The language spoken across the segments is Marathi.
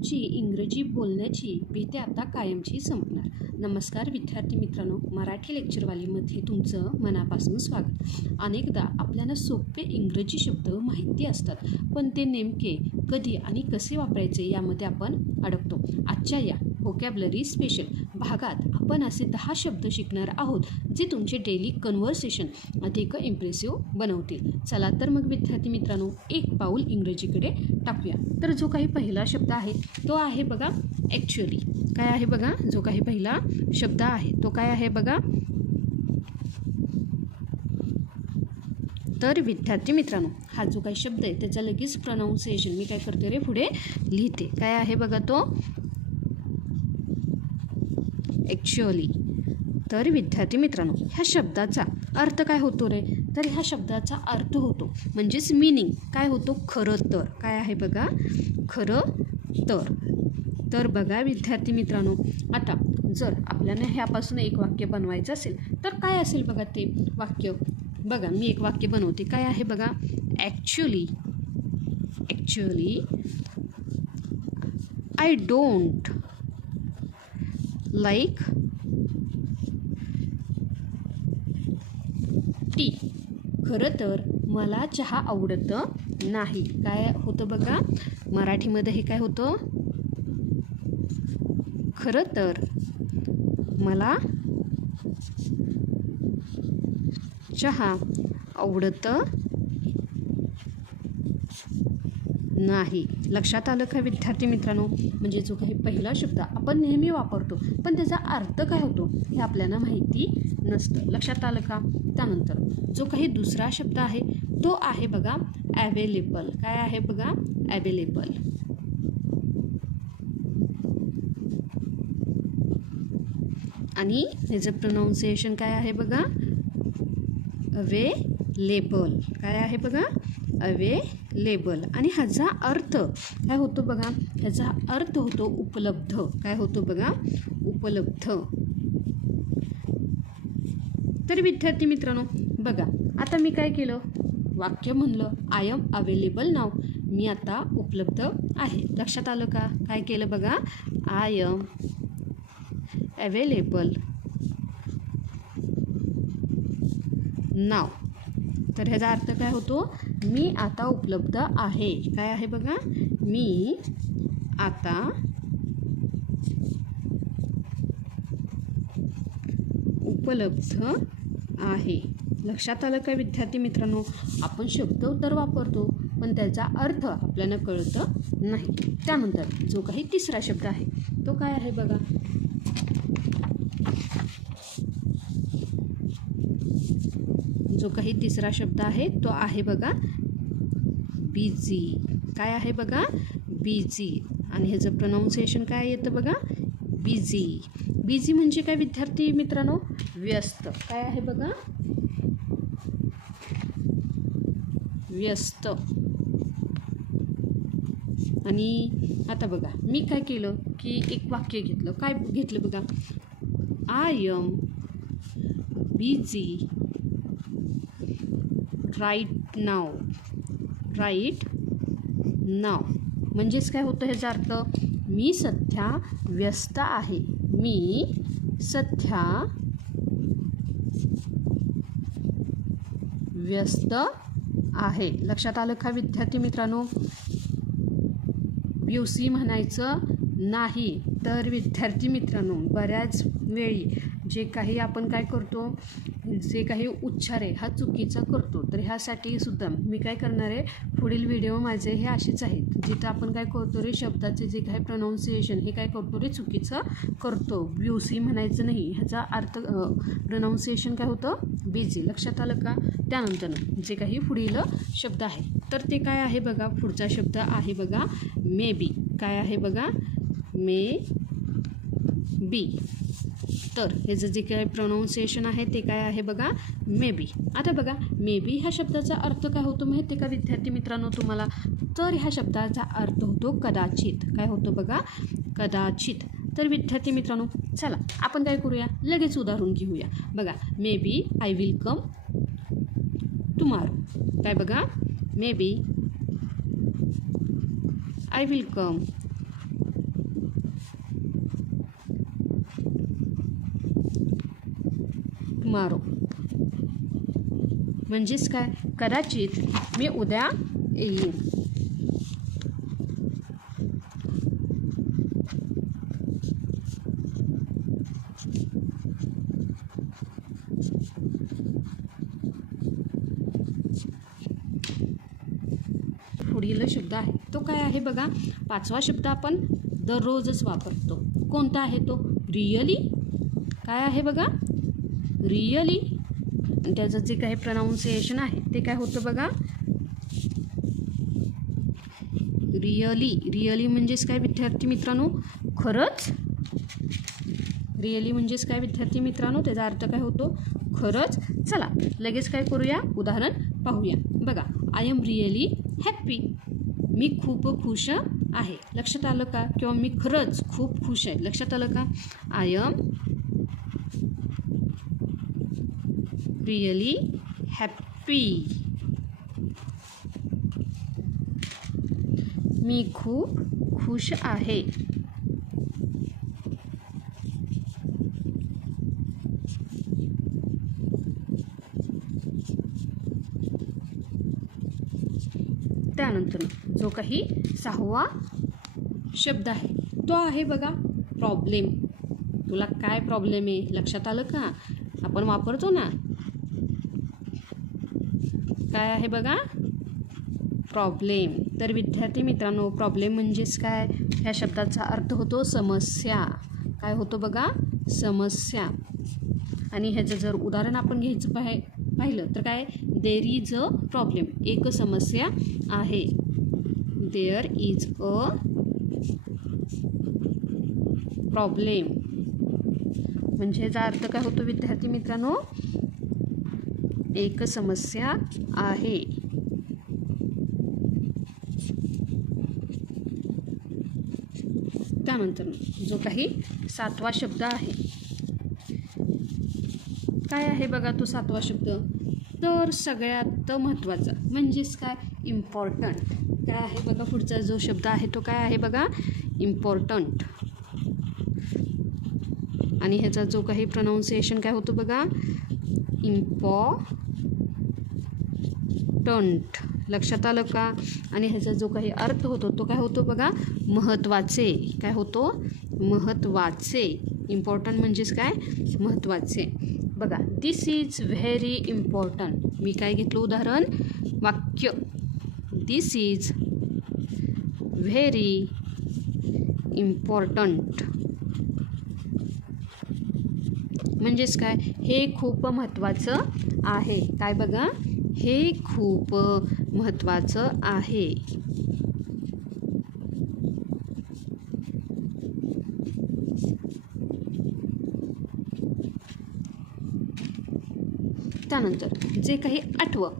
तुमची इंग्रजी बोलण्याची भीती आता कायमची संपणार. नमस्कार विद्यार्थी मित्रांनो, मराठी लेक्चरवालीमध्ये तुमचं मनापासून स्वागत. अनेकदा आपल्याला सोपे इंग्रजी शब्द माहिती असतात, पण ते नेमके कधी आणि कसे वापरायचे यामध्ये आपण अडकतो. आजच्या या व्होकॅब्युलरी स्पेशल भागात आपण असे 10 शब्द शिकणार आहोत जे तुमचे डेली कन्व्हर्सेशन अधिक इम्प्रेसिव्ह बनवतील. चला तर मग विद्यार्थी मित्रांनो, एक पाऊल इंग्रजीकडे टाकूया. तर जो काही पहिला शब्द आहे तो आहे बघा ॲक्च्युअली. काय आहे बघा, जो काही पहिला शब्द आहे तो काय आहे बघा. तर विद्यार्थी मित्रांनो, हा जो काही शब्द आहे त्याचा लगेच प्रोनाऊन्सिएशन मी काय करते रे पुढे लिहिते. काय आहे बघा तो ॲक्च्युअली. तर विद्यार्थी मित्रांनो, ह्या शब्दाचा अर्थ काय होतो रे, तर ह्या शब्दाचा अर्थ होतो म्हणजेच मीनिंग काय होतो, खरं तर. काय आहे बघा, खरं तर. तर बघा विद्यार्थी मित्रांनो, आता जर आपल्याला ह्यापासून एक वाक्य बनवायचं असेल तर काय असेल बघा ते वाक्य. बघा मी एक वाक्य बनवते. काय आहे बघा, actually I don't like tea. खरं तर मला चहा आवडत नाही. काय होतं बघा मराठीमध्ये हे काय होतं, खरं तर मला चहा आवडत नाही. लक्षात आलं का विद्यार्थी मित्रांनो? म्हणजे जो काही पहिला शब्द आपण नेहमी वापरतो पण त्याचा अर्थ काय होतो हे आपल्याला माहिती नसतं. लक्षात आलं का? त्यानंतर जो काही दुसरा शब्द आहे तो आहे बघा अवेलेबल. काय आहे बघा, अवेलेबल. आणि त्याचं प्रोनाऊन्सिएशन काय आहे बघा, अवेलेबल. काय आहे बघा, अवेलेबल. आणि ह्याचा अर्थ काय होतो बघा, ह्याचा अर्थ होतो उपलब्ध. काय होतो बघा, उपलब्ध. तर विद्यार्थी मित्रांनो बघा, आता मी काय केलं, वाक्य म्हणलं आय एम अवेलेबल नाव. मी आता उपलब्ध आहे. लक्षात आलं का? काय केलं बघा, आय एम अवेलेबल नाव. तर ह्याचा अर्थ काय होतो, मी आता उपलब्ध आहे. काय आहे बघा, मी आता उपलब्ध आहे. लक्षात आलं का विद्यार्थी मित्रांनो? आपण शब्द तर वापरतो पण त्याचा अर्थ आपल्याला कळतं नाही. त्यानंतर जो काही तिसरा शब्द आहे तो काय आहे बघा, जो काही तिसरा शब्द आहे तो आहे बघा बिझी. काय आहे बघा, बिझी. आणि ह्याचं प्रोनाऊन्सिएशन काय येतं बघा, बिझी. बिझी म्हणजे काय विद्यार्थी मित्रांनो, व्यस्त. काय आहे बघा, व्यस्त. आणि आता बघा मी काय केलं की एक वाक्य घेतलं. काय घेतलं बघा, I am busy right now. Right now म्हणजेच काय होतं ह्याचा अर्थ, मी सध्या व्यस्त आहे. मी सध्या व्यस्त आहे. लक्षात आलं का विद्यार्थी मित्रांनो? ब्युसी म्हणायचं नाही. तर विद्यार्थी मित्रांनो, बऱ्याच वेळी जे काही आपण काय करतो, जे काही उच्चार आहे हा चुकीचा करतो. तर ह्यासाठी सुद्धा मी काय करणार आहे, पुढील व्हिडिओ माझे हे असेच आहेत जिथं आपण काय करतो रे, शब्दाचे जे काही प्रोनाऊन्सिएशन हे काय करतो रे, चुकीचं करतो. ब्युसी म्हणायचं नाही, ह्याचा अर्थ प्रोनाऊन्सिएशन काय होतं, बिझी. लक्षात आलं का? त्यानंतर जे काही पुढील शब्द आहे तर ते काय आहे बघा, पुढचा शब्द आहे बघा मे बी. काय आहे बघा, मे बी. तर ह्याचं जे काही प्रोनाऊन्सिएशन आहे ते काय आहे बघा, मे बी. आता बघा मे बी ह्या शब्दाचा अर्थ काय होतो माहिती आहे का विद्यार्थी मित्रांनो तुम्हाला? तर ह्या शब्दाचा अर्थ होतो कदाचित. काय होतो बघा, कदाचित. तर विद्यार्थी मित्रांनो चला आपण काय करूया, लगेच उदाहरण घेऊया. बघा maybe I will come tomorrow. काय बघा, maybe I will come tomorrow म्हणजेच काय, कदाचित मी उद्या येईन. पुढील शब्द आहे तो काय आहे बघा. 5वा शब्द आपण दररोजच वापरतो. कोणता आहे तो? रिअली. काय आहे बघा? रिअली. आणि त्याचं जे काही प्रोनाउन्सिएशन आहे ते काय होतं बघा. रिअली. रिअली म्हणजेच काय विद्यार्थी मित्रांनो? खरंच. रिअली म्हणजेच काय विद्यार्थी मित्रांनो? त्याचा अर्थ काय होतो? खरंच. चला लगेच काय करूया, उदाहरण पाहूया. बघा, आय एम रिअली हॅप्पी. मी खूप खुश आहे. लक्षात आलं का? किंवा मी खरंच खूप खुश आहे. लक्षात आलं का? I am really happy. मी खूप खुश आहे. त्यानंतर जो काही 6वा शब्द आहे तो आहे बघा प्रॉब्लेम. तुला काय प्रॉब्लेम आहे? लक्षात आलं का? आपण वापरतो ना. काय आहे बघा? प्रॉब्लेम. तर विद्यार्थी मित्रांनो, प्रॉब्लेम म्हणजेच काय? ह्या शब्दाचा अर्थ होतो समस्या. काय होतो बघा? समस्या. आणि ह्याचं जर उदाहरण आपण घ्यायचं पाहिलं तर काय? There is a problem. एक समस्या आहे. There is a problem. म्हणजे याचा अर्थ काय होतो विद्यार्थी मित्रांनो? एक समस्या आहे. त्यानंतर जो काही 7वा शब्द आहे काय आहे बघा तो 7वा शब्द? तर सगळ्यात महत्त्वाचा म्हणजेच काय? इम्पॉर्टंट. काय आहे बघा पुढचा जो शब्द आहे तो काय आहे बघा? इम्पॉर्टंट. आणि ह्याचा जो काही प्रोनाउन्सिएशन काय होतं बघा? इम्पॉर्टंट. लक्षात आलं का? आणि ह्याचा जो काही अर्थ होतो तो काय होतो बघा? महत्त्वाचे. काय होतो? महत्त्वाचे. इम्पॉर्टंट म्हणजेच काय? महत्त्वाचे. बघा, दिस इज व्हेरी इम्पॉर्टंट. मी काय घेतलं उदाहरण? वाक्य. दिस इज व्हेरी इम्पॉर्टंट. म्हणजेच काय? हे खूप महत्त्वाचं आहे. काय बघा? हे खूप महत्त्वाचं आहे. त्यानंतर जे काही 8वं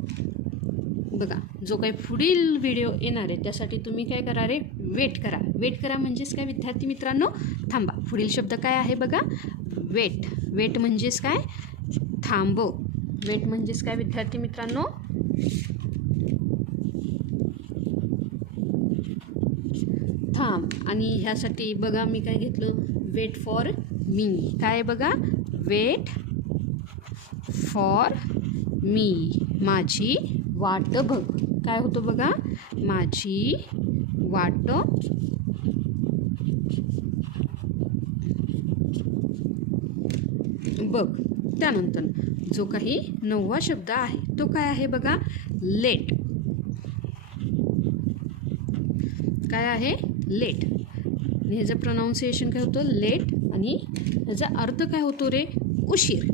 बघा, जो काही पुढील व्हिडिओ येणार आहे त्यासाठी तुम्ही काय करा रे? वेट करा. वेट करा म्हणजेच काय विद्यार्थी मित्रांनो? थांबा. पुढील शब्द काय आहे बघा? वेट. वेट म्हणजेच काय? थांबव. वेट म्हणजेच काय विद्यार्थी मित्रांनो? थांब. आणि ह्यासाठी बघा मी काय घेतलं? Wait for me. काय बघा? Wait for me. माझी वाट बघ. काय होतं बघा? माझी वाट बघ. त्यानंतर जो काही 9वा शब्द आहे तो काय आहे बघा? लेट. काय आहे? लेट. आणि ह्याचं प्रोनाउन्सिएशन काय होतं? लेट. आणि ह्याचा अर्थ काय होतो रे? उशीर.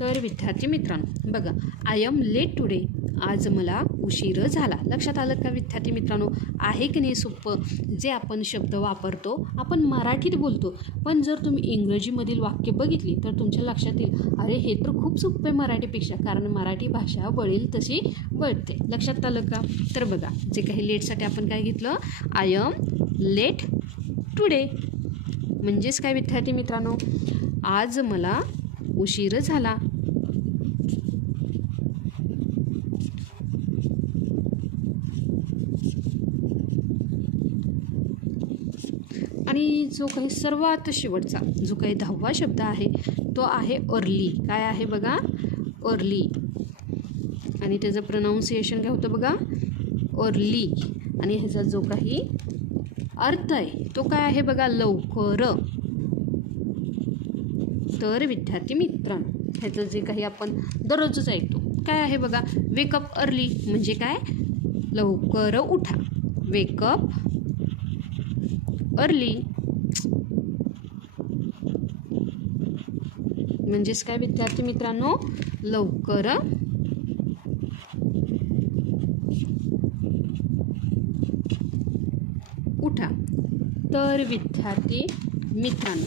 तर विद्यार्थी मित्रांनो बघा, आय एम लेट टुडे. आज मला उशीर झाला. लक्षात आलं का विद्यार्थी मित्रांनो? आहे की नाही सोपं? जे आपण शब्द वापरतो आपण मराठीत बोलतो, पण जर तुम्ही इंग्रजीमधील वाक्य बघितली तर तुमच्या लक्षात येईल, अरे हे तर खूप सोपं आहे मराठीपेक्षा, कारण मराठी भाषा वळेल तशी वळते. लक्षात आलं का? तर बघा, जे काही लेटसाठी आपण काय घेतलं? I am late today. म्हणजेच काय विद्यार्थी मित्रांनो? आज मला उशीर झाला. आणि जो काही सर्वात शेवटचा जो काही 10वा शब्द आहे तो आहे अर्ली. काय आहे बघा, अर्ली. आणि त्याचं प्रोनाऊन्सिएशन काय होतं बघा, अर्ली. आणि ह्याचा जो काही अर्थ आहे तो काय आहे बघा, लवकर. तर विद्यार्थी मित्रांनो, ह्याचं जे काही आपण दररोजच ऐकतो काय आहे बघा, वेकअप अर्ली म्हणजे काय, लवकर उठा. वेकअप अर्ली म्हणजेच काय विद्यार्थी मित्रांनो, लवकर उठा. तर विद्यार्थी मित्रांनो,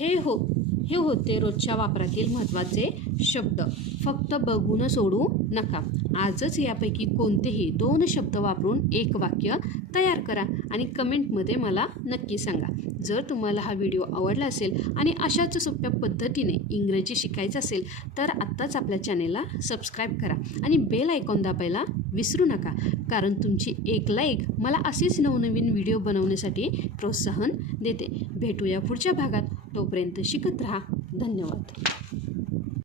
हे होते रोजच्या वापरातील महत्त्वाचे शब्द. फक्त बघून सोडू नका. आजच यापैकी कोणतेही 2 शब्द वापरून एक वाक्य तयार करा आणि कमेंटमध्ये मला नक्की सांगा. जर तुम्हाला हा व्हिडिओ आवडला असेल आणि अशाच सोप्या पद्धतीने इंग्रजी शिकायचं असेल तर आत्ताच आपल्या चॅनेलला सबस्क्राईब करा आणि बेल आयकॉन दाबायला विसरू नका, कारण तुमची एक लाईक मला असेच नवनवीन व्हिडिओ बनवण्यासाठी प्रोत्साहन देते. भेटूया पुढच्या भागात. तोपर्यंत शिकत राहा. धन्यवाद.